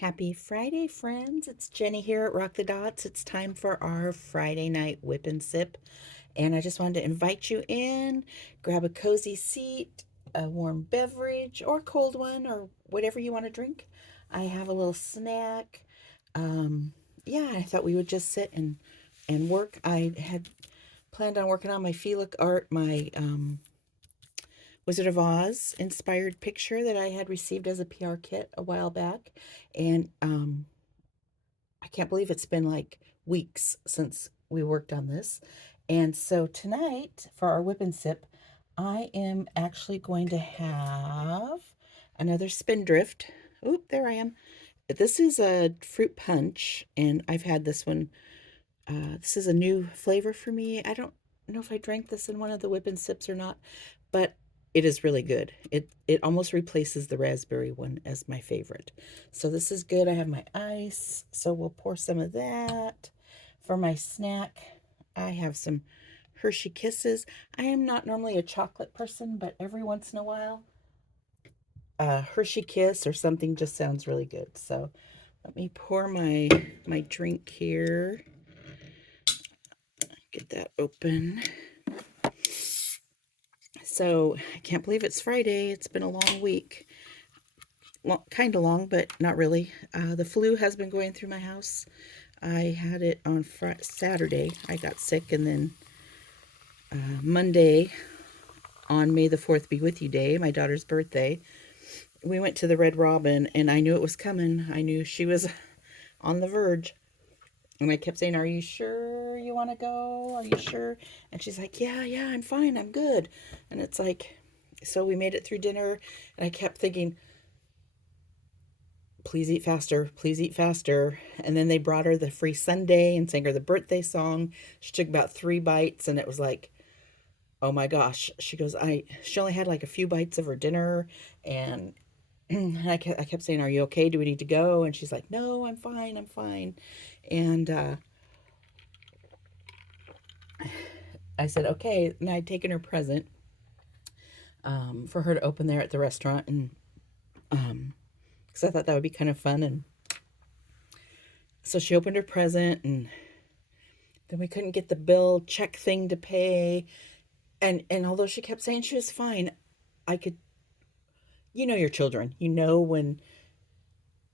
Happy Friday, friends. It's Jenny here at Rock the Dots. It's time for our Friday night whip and sip. And I just wanted to invite you in, grab a cozy seat, a warm beverage, or a cold one, or whatever you want to drink. I have a little snack. Um, yeah, I thought we would just sit and work. I had planned on working on my Feelook art, my Wizard of Oz inspired picture that I had received as a PR kit a while back. And I can't believe it's been like weeks since we worked on this. And so tonight, for our whip and sip, I am actually going to have another Spindrift. Oop, there I am. This is a fruit punch, and I've had this one. This is a new flavor for me. I don't know if I drank this in one of the whip and sips or not, but it is really good. It almost replaces the raspberry one as my favorite. So this is good. I have my ice, so we'll pour some of that. For my snack, I have some Hershey Kisses. I am not normally a chocolate person, but every once in a while, a Hershey Kiss or something just sounds really good. So let me pour my drink here. Get that open. So I can't believe it's Friday. It's been a long week. Well, kind of long, but not really. The flu has been going through my house. I had it on Saturday. I got sick, and then Monday, on May the 4th be with you day, my daughter's birthday, we went to the Red Robin, and I knew it was coming. I knew she was on the verge. And I kept saying, "Are you sure you want to go? Are you sure?" And she's like, "Yeah, yeah, I'm fine. I'm good." And it's like, so we made it through dinner, and I kept thinking, "Please eat faster. Please eat faster." And then they brought her the free sundae and sang her the birthday song. She took about 3 bites, and it was like, oh my gosh. She goes, she only had like a few bites of her dinner, and I kept saying, "Are you okay? Do we need to go?" And she's like, "No, I'm fine. I'm fine." And I said, "Okay." And I'd taken her present for her to open there at the restaurant, and because I thought that would be kind of fun. And so she opened her present, and then we couldn't get the bill check thing to pay. And although she kept saying she was fine, I could, your children, when,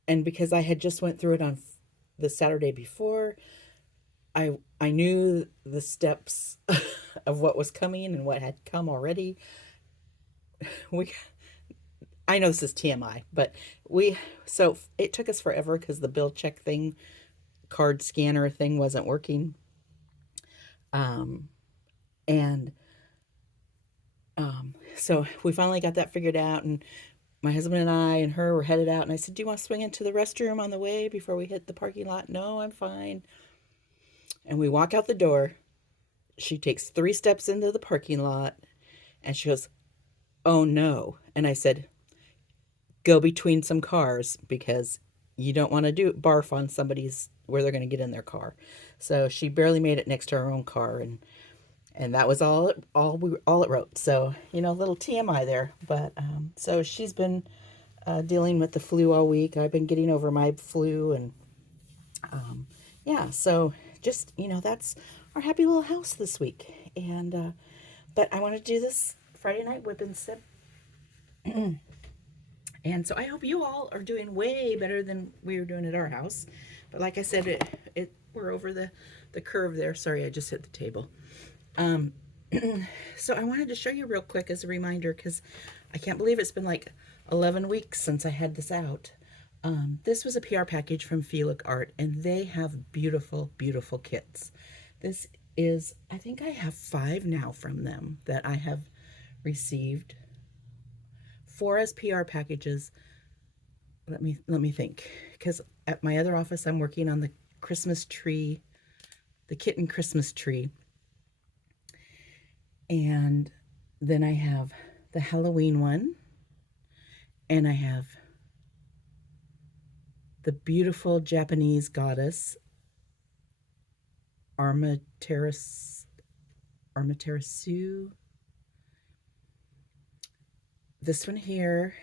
and because I had just went through it on the Saturday before, I knew the steps of what was coming and what had come already. We I know this is TMI, but so it took us forever because the bill check thing, card scanner thing wasn't working. Um, and so we finally got that figured out, and my husband and I and her were headed out. And I said, "Do you want to swing into the restroom on the way before we hit the parking lot?" "No, I'm fine." And we walk out the door. She takes 3 steps into the parking lot, and she goes, "Oh no." And I said, "Go between some cars because you don't want to do barf on somebody's where they're going to get in their car." So she barely made it next to her own car, and that was all it wrote. So a little TMI there. But so she's been dealing with the flu all week. I've been getting over my flu, and yeah. So just that's our happy little house this week. And but I want to do this Friday night whip and sip. And so I hope you all are doing way better than we were doing at our house. But like I said, we're over the curve there. Sorry, I just hit the table. Um, so I wanted to show you real quick as a reminder because I can't believe it's been like 11 weeks since I had this out. This was a PR package from Feelook Art, and they have beautiful, beautiful kits. This is, I think I have 5 now from them that I have received. 4 as PR packages. Let me think, because at my other office I'm working on the Christmas tree, the kitten Christmas tree, and then I have the Halloween one, and I have the beautiful Japanese goddess Amaterasu. This one here,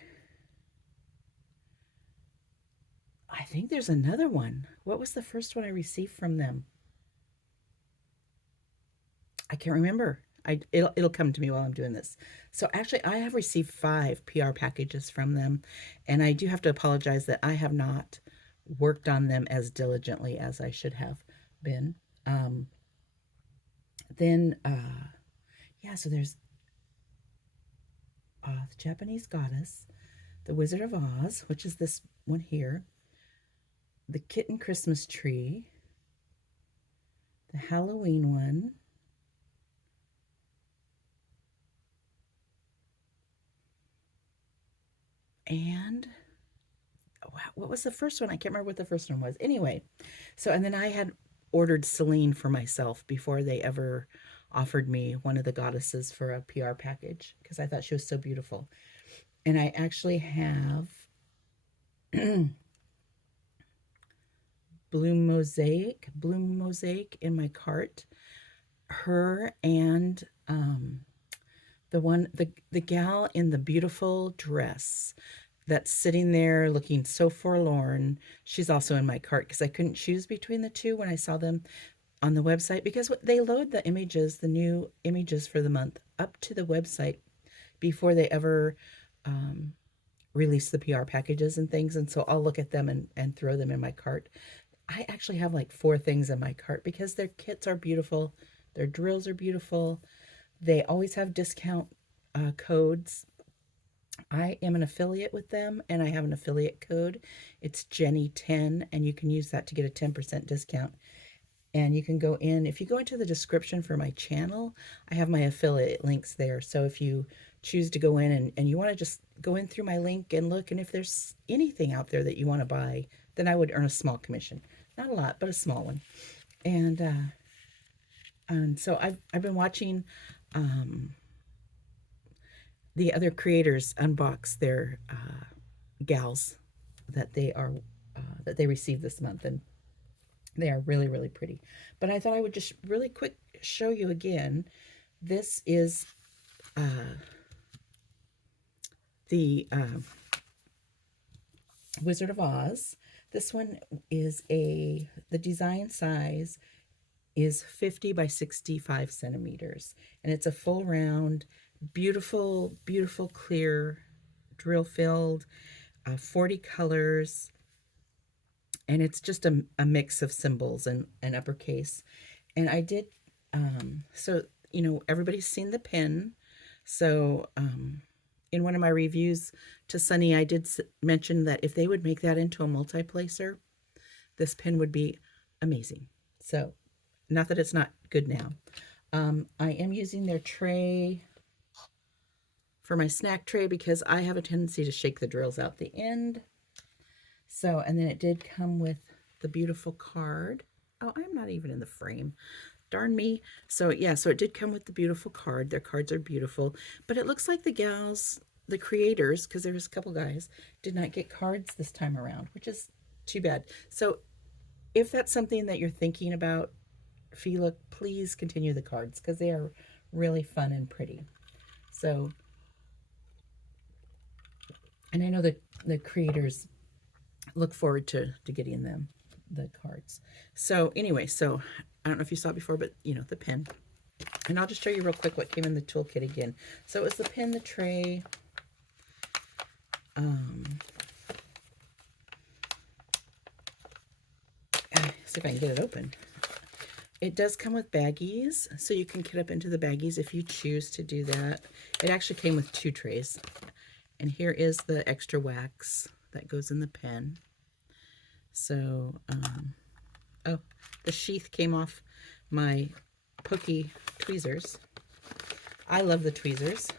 I think there's another one. What was the first one I received from them? I can't remember. It'll come to me while I'm doing this. So actually, I have received 5 PR packages from them, and I do have to apologize that I have not worked on them as diligently as I should have been. Then, yeah, so there's the Japanese Goddess, the Wizard of Oz, which is this one here, the Kitten Christmas Tree, the Halloween one, and what was the first one? I can't remember what the first one was. Anyway, so, and then I had ordered Celine for myself before they ever offered me one of the goddesses for a PR package because I thought she was so beautiful. And I actually have Bloom Mosaic in my cart. Her and the gal in the beautiful dress that's sitting there looking so forlorn. She's also in my cart because I couldn't choose between the two when I saw them on the website, because they load the images, the new images for the month, up to the website before they ever release the PR packages and things. And so I'll look at them and throw them in my cart. I actually have like 4 things in my cart because their kits are beautiful. Their drills are beautiful. They always have discount codes. I am an affiliate with them, and I have an affiliate code. It's Jenny10, and you can use that to get a 10% discount. And you can go in, if you go into the description for my channel, I have my affiliate links there. So if you choose to go in and you want to just go in through my link and look, and if there's anything out there that you want to buy, then I would earn a small commission. Not a lot, but a small one. And so I've been watching the other creators unbox their gals that they received this month, and they are really, really pretty. But I thought I would just really quick show you again. This is the Wizard of Oz. This one is the design size is 50 by 65 centimeters. And it's a full round, beautiful, beautiful, clear, drill filled, 40 colors. And it's just a mix of symbols and uppercase. And I did, so, everybody's seen the pin. So in one of my reviews to Sunny, I did mention that if they would make that into a multi-placer, this pin would be amazing. So, not that it's not good now. I am using their tray for my snack tray because I have a tendency to shake the drills out the end. So, and then it did come with the beautiful card. Oh, I'm not even in the frame. Darn me. So, yeah, so it did come with the beautiful card. Their cards are beautiful. But it looks like the gals, the creators, because there was a couple guys, did not get cards this time around, which is too bad. So, if that's something that you're thinking about, Feelook, please continue the cards because they are really fun and pretty. So, and I know that the creators look forward to getting them the cards. So anyway, so I don't know if you saw it before, but the pen. And I'll just show you real quick what came in the toolkit again. So it was the pen, the tray, see if I can get it open. It does come with baggies, so you can get up into the baggies if you choose to do that. It actually came with 2 trays. And here is the extra wax that goes in the pen. So, oh, the sheath came off my pokey tweezers. I love the tweezers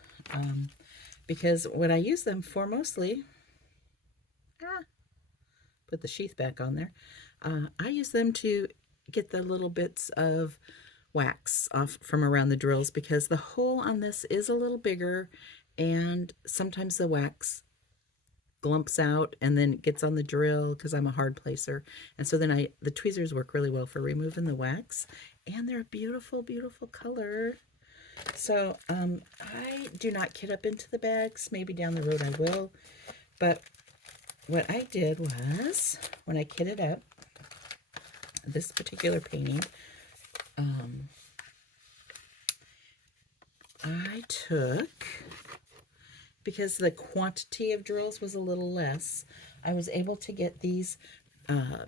because what I use them for mostly, put the sheath back on there, I use them to get the little bits of wax off from around the drills because the hole on this is a little bigger and sometimes the wax glumps out and then it gets on the drill because I'm a hard placer. And so then the tweezers work really well for removing the wax, and they're a beautiful, beautiful color. So I do not kit up into the bags. Maybe down the road I will, but what I did was, when I kitted up this particular painting, I took, because the quantity of drills was a little less, I was able to get these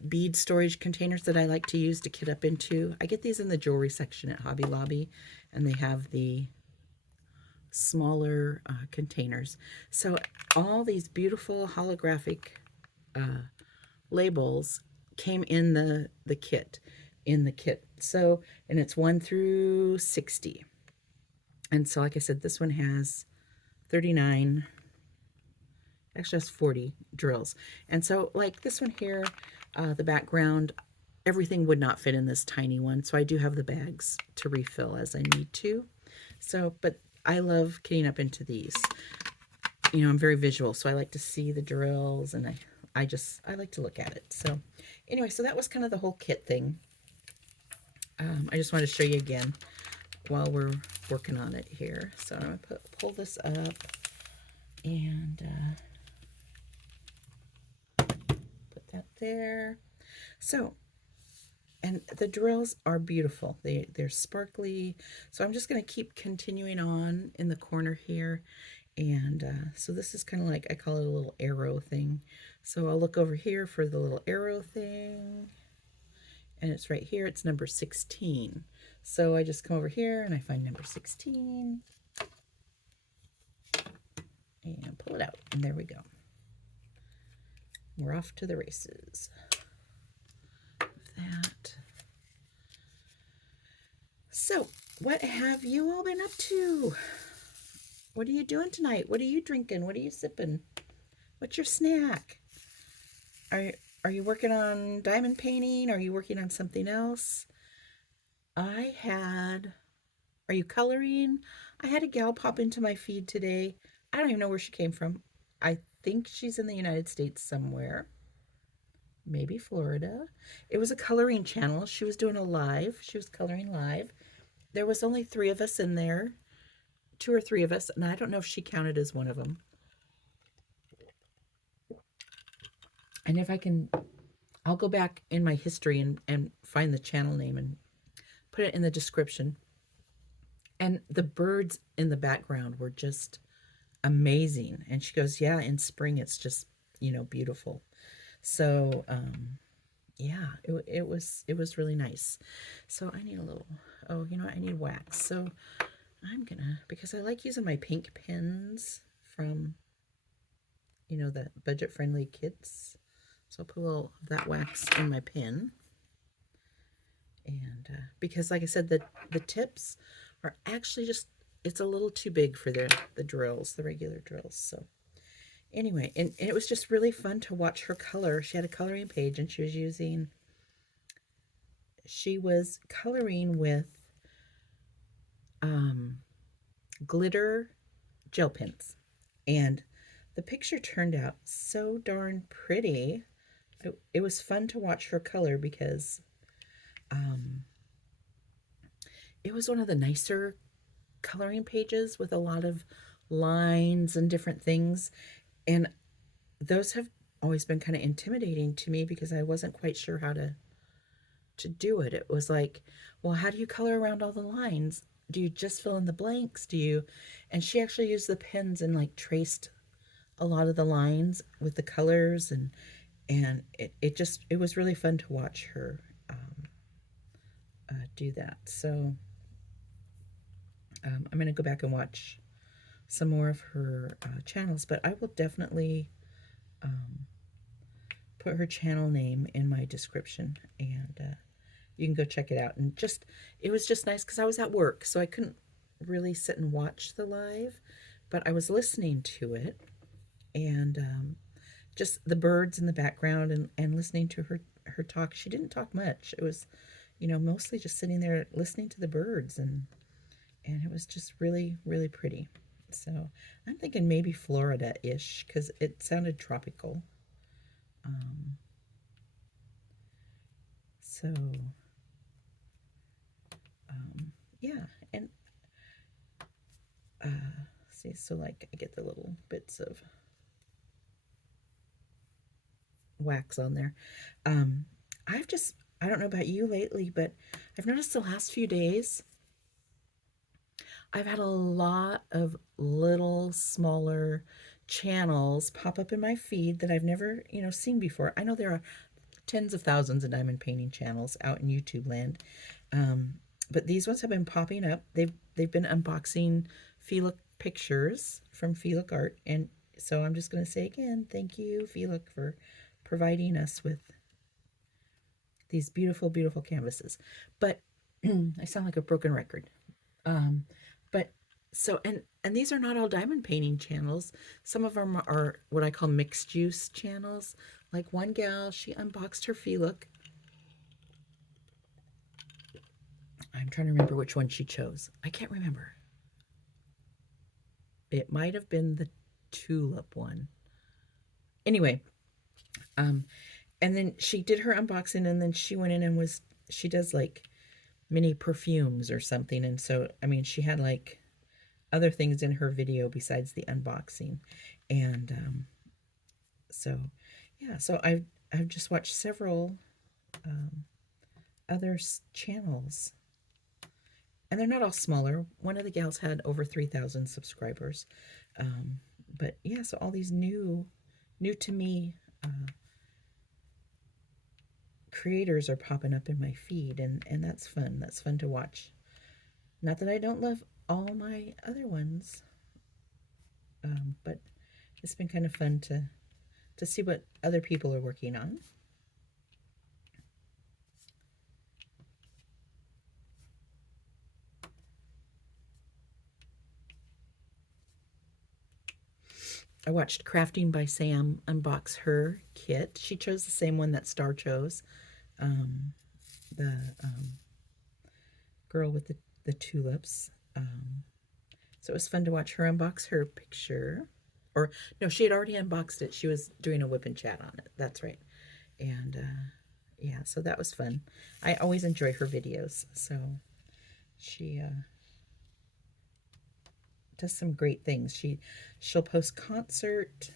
bead storage containers that I like to use to kit up into. I get these in the jewelry section at Hobby Lobby, and they have the smaller containers. So all these beautiful holographic labels came in the kit, So, and it's 1 through 60. And so, like I said, this one has 39, actually has 40 drills. And so, like this one here, the background, everything would not fit in this tiny one. So I do have the bags to refill as I need to. So, but I love kitting up into these. You know, I'm very visual, so I like to see the drills, and I like to look at it. So anyway, so that was kind of the whole kit thing. I just wanted to show you again while we're working on it here. So I'm going to pull this up and put that there. So, and the drills are beautiful. They're sparkly. So I'm just going to keep continuing on in the corner here. And so this is kind of like, I call it a little arrow thing. So I'll look over here for the little arrow thing. And it's right here. It's number 16. So I just come over here and I find number 16. And pull it out. And there we go. We're off to the races. That. So, what have you all been up to? What are you doing tonight? What are you drinking? What are you sipping? What's your snack? Are you working on diamond painting? Are you working on something else? Are you coloring? I had a gal pop into my feed today. I don't even know where she came from. I think she's in the United States somewhere. Maybe Florida. It was a coloring channel. She was doing a live. She was coloring live. There was only 3 of us in there. 2 or 3 of us, and I don't know if she counted as one of them. And if I can, I'll go back in my history and find the channel name and put it in the description. And the birds in the background were just amazing. And she goes, yeah, in spring it's just, you know, beautiful. So yeah, it was really nice. So I need a little, oh, you know what, I need wax. So I'm gonna, because I like using my pink pens from, you know, the budget-friendly kits. So I'll put a little of that wax in my pen. And because, like I said, the tips are actually just, it's a little too big for the drills, the regular drills. So anyway, and it was just really fun to watch her color. She had a coloring page, and she was coloring with glitter gel pens. And the picture turned out so darn pretty. It was fun to watch her color because it was one of the nicer coloring pages with a lot of lines and different things. And those have always been kind of intimidating to me because I wasn't quite sure how to do it. It was like, well, how do you color around all the lines? Do you just fill in the blanks? And she actually used the pens and like traced a lot of the lines with the colors, and it was really fun to watch her do that. So I'm going to go back and watch some more of her channels, but I will definitely put her channel name in my description, and you can go check it out. And it was just nice because I was at work, so I couldn't really sit and watch the live, but I was listening to it, and just the birds in the background, and listening to her talk. She didn't talk much. It was, you know, mostly just sitting there listening to the birds, and it was just really, really pretty. So I'm thinking maybe Florida-ish because it sounded tropical. So yeah, and see, so like I get the little bits of wax on there. Um, I've just, I don't know about you lately, but I've noticed the last few days I've had a lot of little smaller channels pop up in my feed that I've never, seen before. I know there are tens of thousands of diamond painting channels out in YouTube land. Um, but these ones have been popping up. They've been unboxing Feelook pictures from Feelook Art, and so I'm just going to say again, thank you, Feelook, for providing us with these beautiful, beautiful canvases. But I sound like a broken record. Um, but so and these are not all diamond painting channels. Some of them are what I call mixed use channels. Like one gal, she unboxed her Feelook. I'm trying to remember which one she chose. I can't remember. It might have been the tulip one. Anyway, um, and then she did her unboxing, and then she went in and she does like mini perfumes or something, and so I mean she had like other things in her video besides the unboxing, and so yeah, so I've just watched several um, other channels, and they're not all smaller. One of the gals had over 3,000 subscribers, um, but yeah, so all these new to me creators are popping up in my feed, and that's fun. That's fun to watch. Not that I don't love all my other ones, but it's been kind of fun to see what other people are working on. I watched Crafting by Sam unbox her kit. She chose the same one that Star chose, um, the girl with the tulips. So it was fun to watch her unbox her picture. Or, no, she had already unboxed it. She was doing a whip and chat on it. That's right. And yeah, so that was fun. I always enjoy her videos. So she does some great things. She'll post concert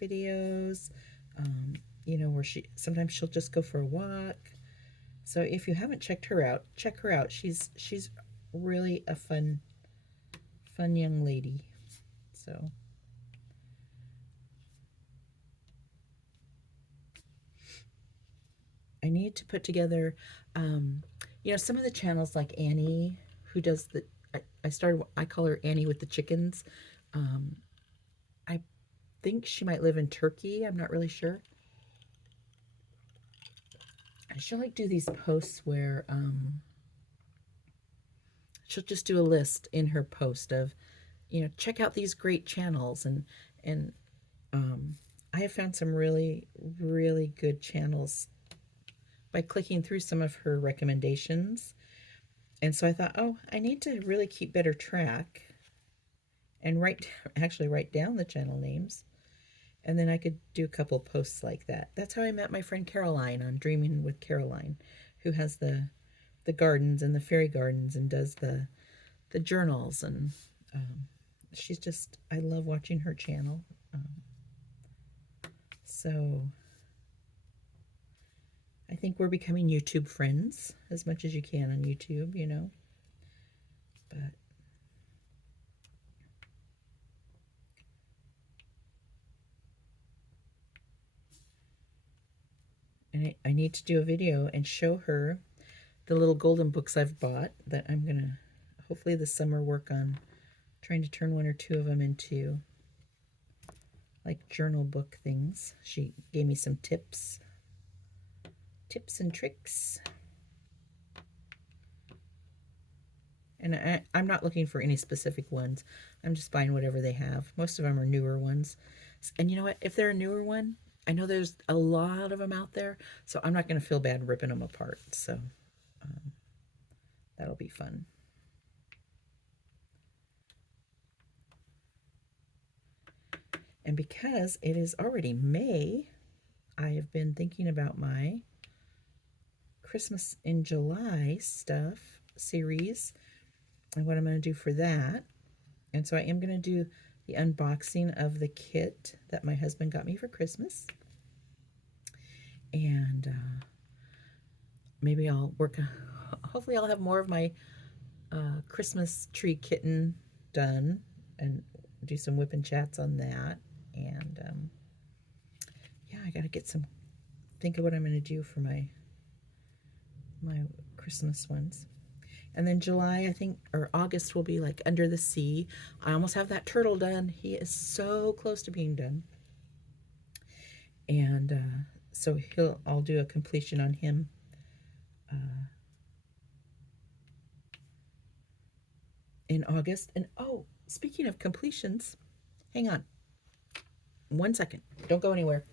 videos, where sometimes she'll just go for a walk. So if you haven't checked her out, check her out. She's really a fun young lady. So I need to put together, some of the channels like Annie, who does I call her Annie with the chickens. I think she might live in Turkey. I'm not really sure. She'll like do these posts where she'll just do a list in her post of, check out these great channels, and I have found some really, really good channels by clicking through some of her recommendations. And so I thought, oh, I need to really keep better track and write down the channel names. And then I could do a couple posts like that. That's how I met my friend Caroline on Dreaming with Caroline, who has the gardens and the fairy gardens and does the journals. And she's just, I love watching her channel. So I think we're becoming YouTube friends as much as you can on YouTube, But and I need to do a video and show her the little golden books I've bought that I'm going to hopefully this summer work on trying to turn one or two of them into like journal book things. She gave me some tips and tricks. And I'm not looking for any specific ones. I'm just buying whatever they have. Most of them are newer ones. And you know what? If they're a newer one, I know there's a lot of them out there, so I'm not going to feel bad ripping them apart. So that'll be fun. And because it is already May, I have been thinking about my Christmas in July stuff series and what I'm going to do for that. And so I am going to do the unboxing of the kit that my husband got me for Christmas. And maybe I'll work, hopefully I'll have more of my Christmas tree kitten done and do some whip and chats on that. And yeah, I got to get some, think of what I'm going to do for my Christmas ones. And then July, I think, or August will be like Under the Sea. I almost have that turtle done. He is so close to being done. And so I'll do a completion on him in August. And oh, speaking of completions, hang on 1 second. Don't go anywhere.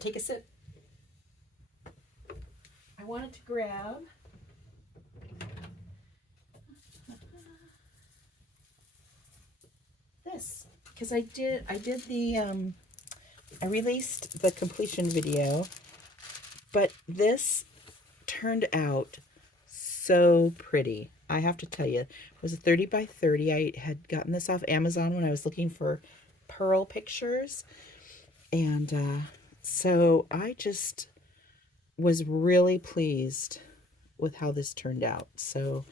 Take a sip. I wanted to grab this because I released the completion video, but this turned out so pretty. I have to tell you, it was a 30 by 30. I had gotten this off Amazon when I was looking for pearl pictures. And so I just was really pleased with how this turned out. So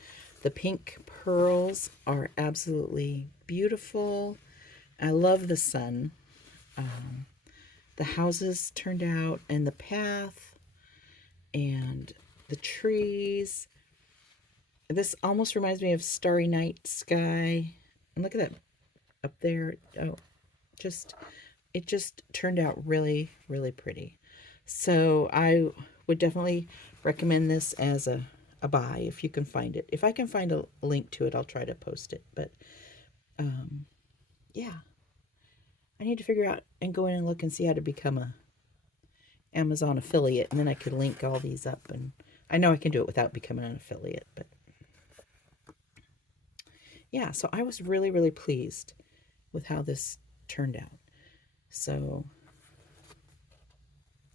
the pink pearls are absolutely beautiful. I love the sun. The houses turned out, and the path, and the trees. This almost reminds me of Starry Night Sky. And look at that up there. Oh, it just turned out really, really pretty. So I would definitely recommend this as a buy if you can find it. If I can find a link to it, I'll try to post it. But yeah, I need to figure out and go in and look and see how to become a Amazon affiliate, and then I could link all these up. And I know I can do it without becoming an affiliate, but yeah, so I was really, really pleased with how this turned out. So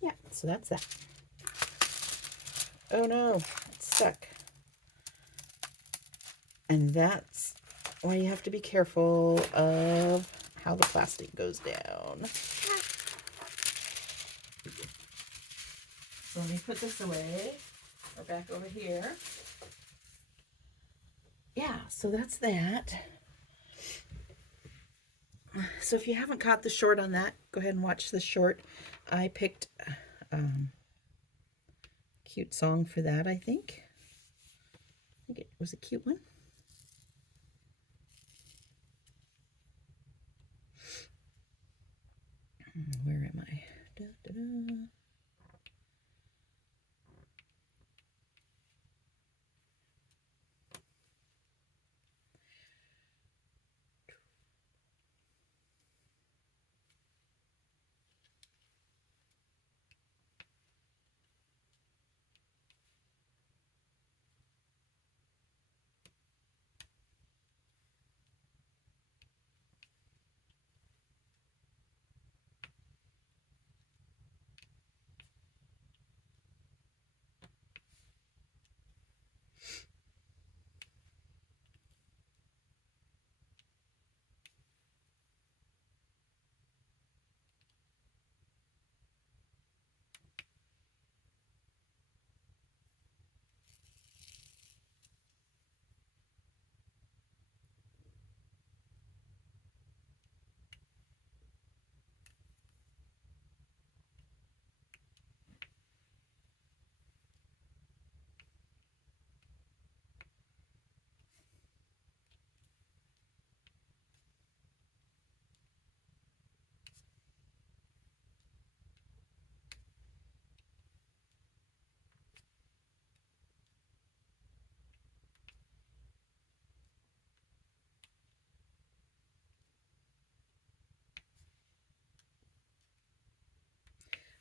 yeah, so that's that. Oh no, it's stuck. And that's why you have to be careful of how the plastic goes down. So let me put this away, or back over here. Yeah, so that's that. So if you haven't caught the short on that, go ahead and watch the short. I picked a cute song for that, I think. I think it was a cute one. Where am I? Da, da, da.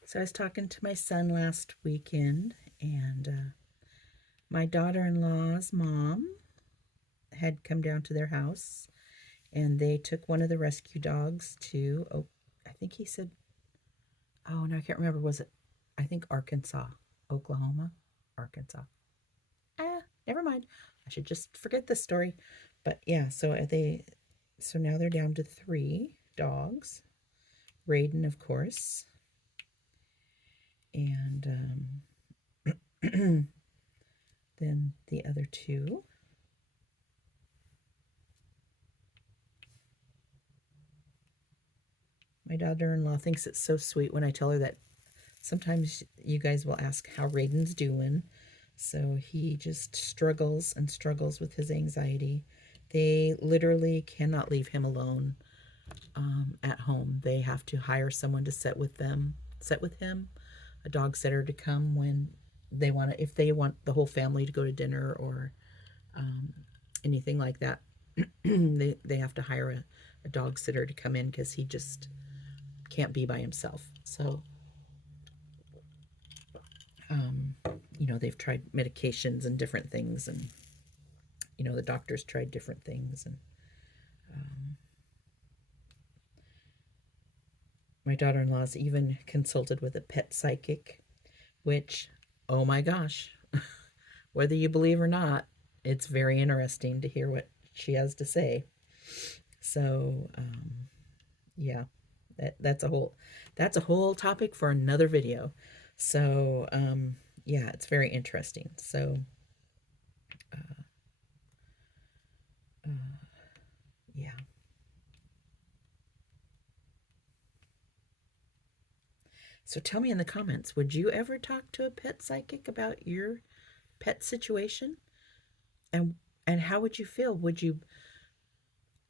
So I was talking to my son last weekend, and my daughter-in-law's mom had come down to their house, and they took one of the rescue dogs to, oh, I think he said, oh, no, I can't remember. Was it, I think Arkansas, Oklahoma, Arkansas. Never mind. I should just forget this story. But yeah, so now they're down to 3 dogs. Raiden, of course. And then the other two. My daughter-in-law thinks it's so sweet when I tell her that sometimes you guys will ask how Raiden's doing. So he just struggles and struggles with his anxiety. They literally cannot leave him alone at home. They have to hire someone to sit with him, a dog sitter to come when they want to, if they want the whole family to go to dinner or anything like that. they have to hire a dog sitter to come in because he just can't be by himself. So, they've tried medications and different things, and the doctors tried different things, and my daughter-in-law's even consulted with a pet psychic, which, oh my gosh, whether you believe or not, it's very interesting to hear what she has to say. So, yeah, that's a whole topic for another video. So, yeah, it's very interesting. So, yeah. So tell me in the comments, would you ever talk to a pet psychic about your pet situation? And how would you feel?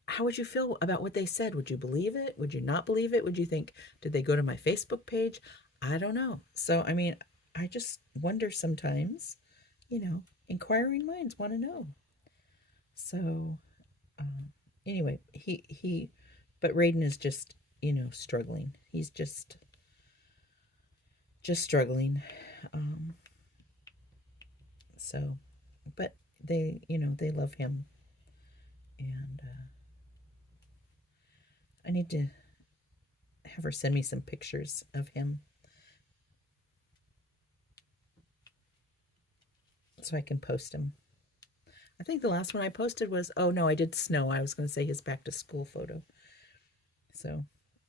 How would you feel about what they said? Would you believe it? Would you not believe it? Would you think, did they go to my Facebook page? I don't know. So, I mean, I just wonder sometimes, inquiring minds want to know. So, anyway, but Raiden is just, struggling. He's just struggling. So, but they love him, and I need to have her send me some pictures of him so I can post them. I think the last one I posted was, oh no, I did snow. I was going to say his back to school photo. So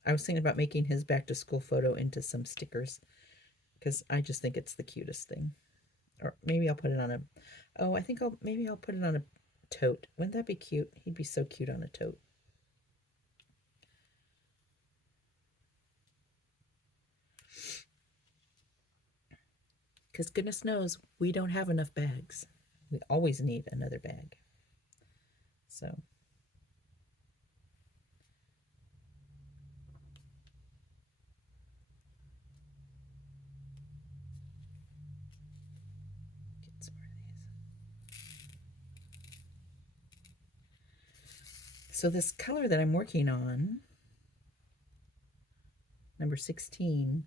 I was thinking about making his back to school photo into some stickers because I just think it's the cutest thing. Or maybe I'll put it on maybe I'll put it on a tote. Wouldn't that be cute? He'd be so cute on a tote. Because goodness knows we don't have enough bags. We always need another bag. So get some more of these. So this color that I'm working on, number 16,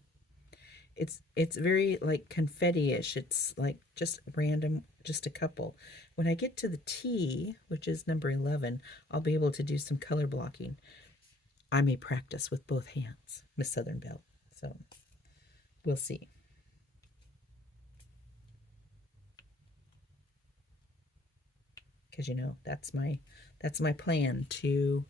it's very like confetti-ish. It's like just random, just a couple. When I get to the T, which is number 11, I'll be able to do some color blocking. I may practice with both hands, Miss Southern Belle. So we'll see. Because that's my plan to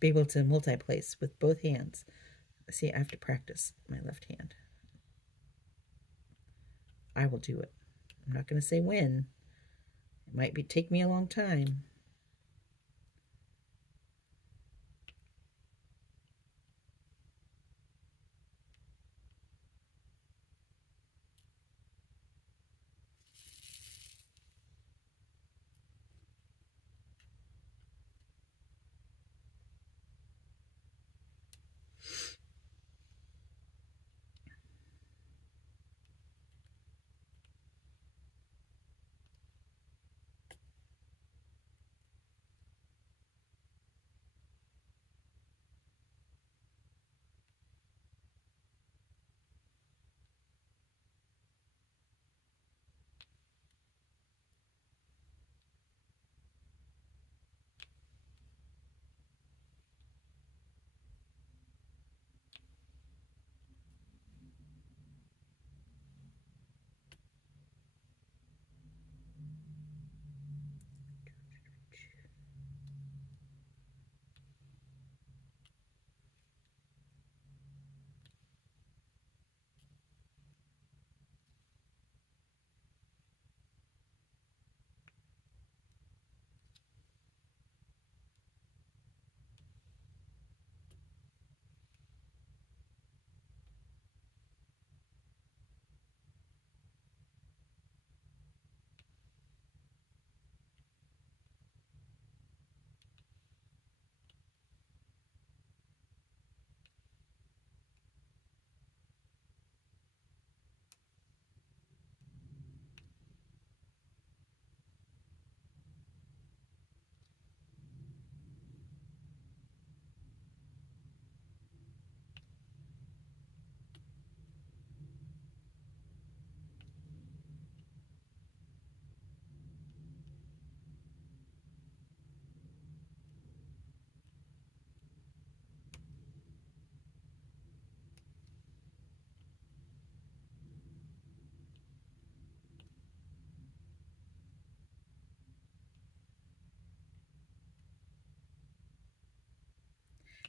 be able to multi-place with both hands. See, I have to practice my left hand. I will do it. I'm not going to say when. It might take me a long time.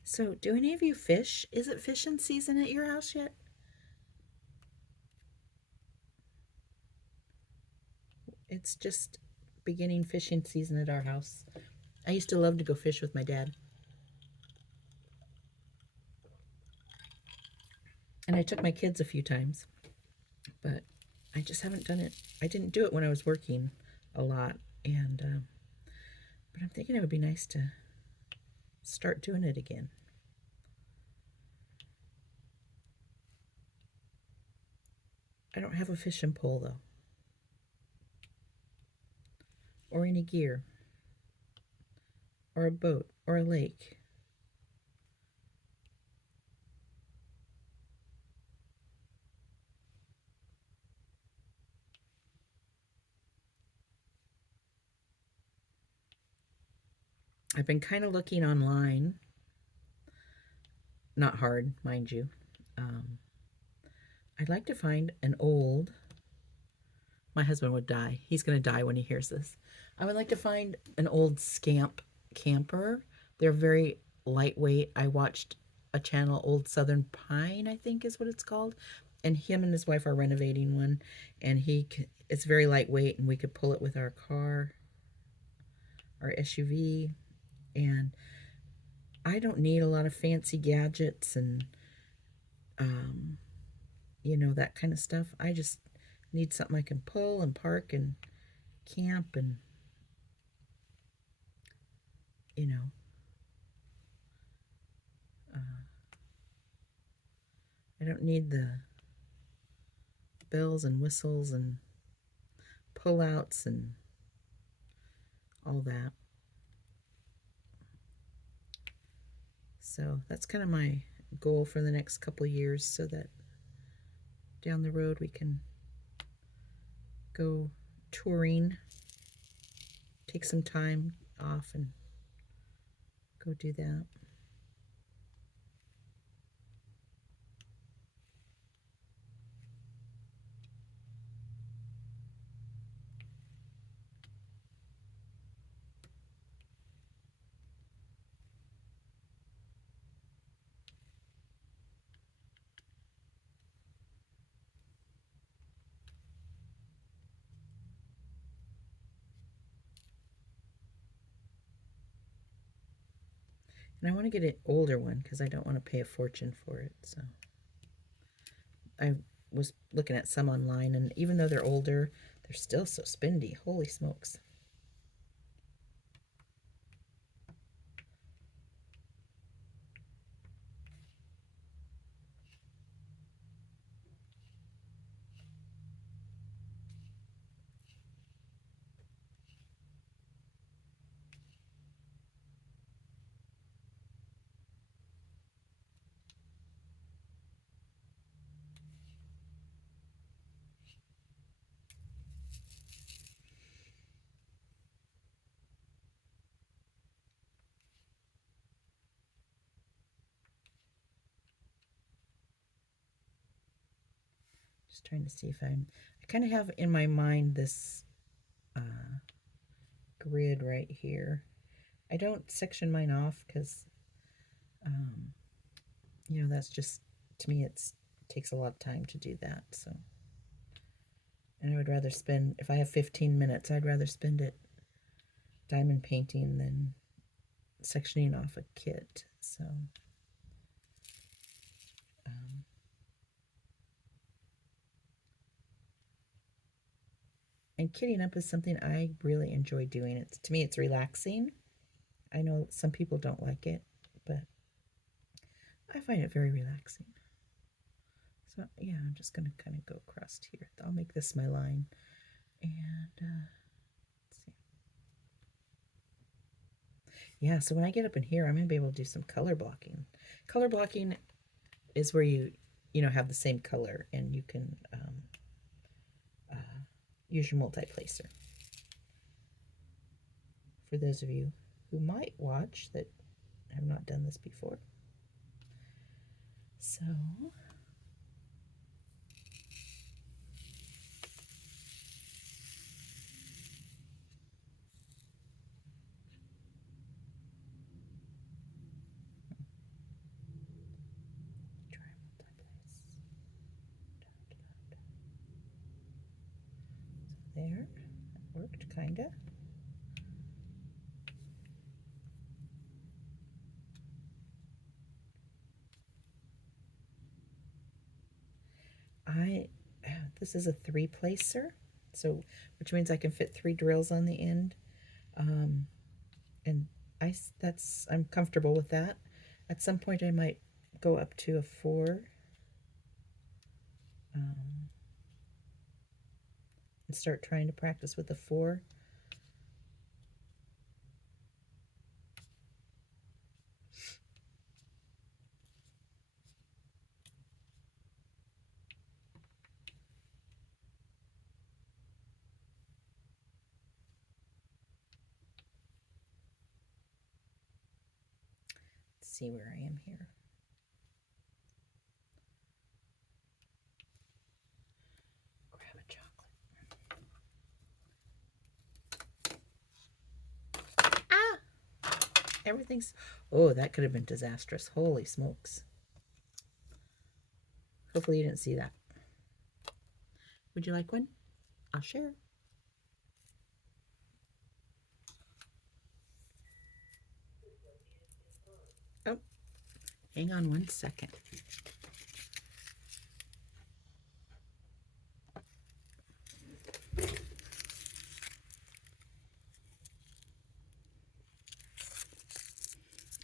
So, do any of you fish? Is it fishing season at your house yet? It's just beginning fishing season at our house. I used to love to go fish with my dad. And I took my kids a few times, but I just haven't done it. I didn't do it when I was working a lot, and but I'm thinking it would be nice to start doing it again. I don't have a fishing pole though, or any gear, or a boat, or a lake. I've been kind of looking online, not hard, mind you. I'd like to find an old, my husband would die. He's going to die when he hears this. I would like to find an old scamp camper. They're very lightweight. I watched a channel, Old Southern Pine, I think is what it's called. And him and his wife are renovating one. And it's very lightweight, and we could pull it with our car, our SUV. And I don't need a lot of fancy gadgets and, that kind of stuff. I just need something I can pull and park and camp and, you know, I don't need the bells and whistles and pullouts and all that. So that's kind of my goal for the next couple years, so that down the road we can go touring, take some time off and go do that. And I want to get an older one because I don't want to pay a fortune for it. So I was looking at some online, and even though they're older, they're still so spendy. Holy smokes. Just trying to see if I kind of have in my mind this grid right here. I don't section mine off because, that's just, to me, it takes a lot of time to do that. So, and I would rather spend, if I have 15 minutes, I'd rather spend it diamond painting than sectioning off a kit. So, and kitting up is something I really enjoy doing. To me, it's relaxing. I know some people don't like it, but I find it very relaxing. So yeah, I'm just going to kind of go across here. I'll make this my line. And let's see. Yeah, so when I get up in here, I'm going to be able to do some color blocking. Color blocking is where you have the same color, and you can use your multi-placer. For those of you who might watch that have not done this before. So There, that worked kinda. This is a 3-placer, so which means I can fit 3 drills on the end, and I'm comfortable with that. At some point, I might go up to a 4, and start trying to practice with a 4. Let's see where I am here. Grab a chocolate. Ah! Everything's... Oh, that could have been disastrous. Holy smokes. Hopefully you didn't see that. Would you like one? I'll share. Oh, hang on one second.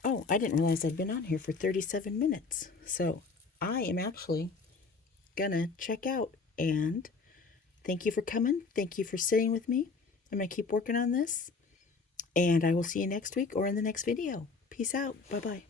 Oh, I didn't realize I'd been on here for 37 minutes. So I am actually gonna check out, and thank you for coming. Thank you for sitting with me. I'm gonna keep working on this, and I will see you next week or in the next video. Peace out. Bye-bye.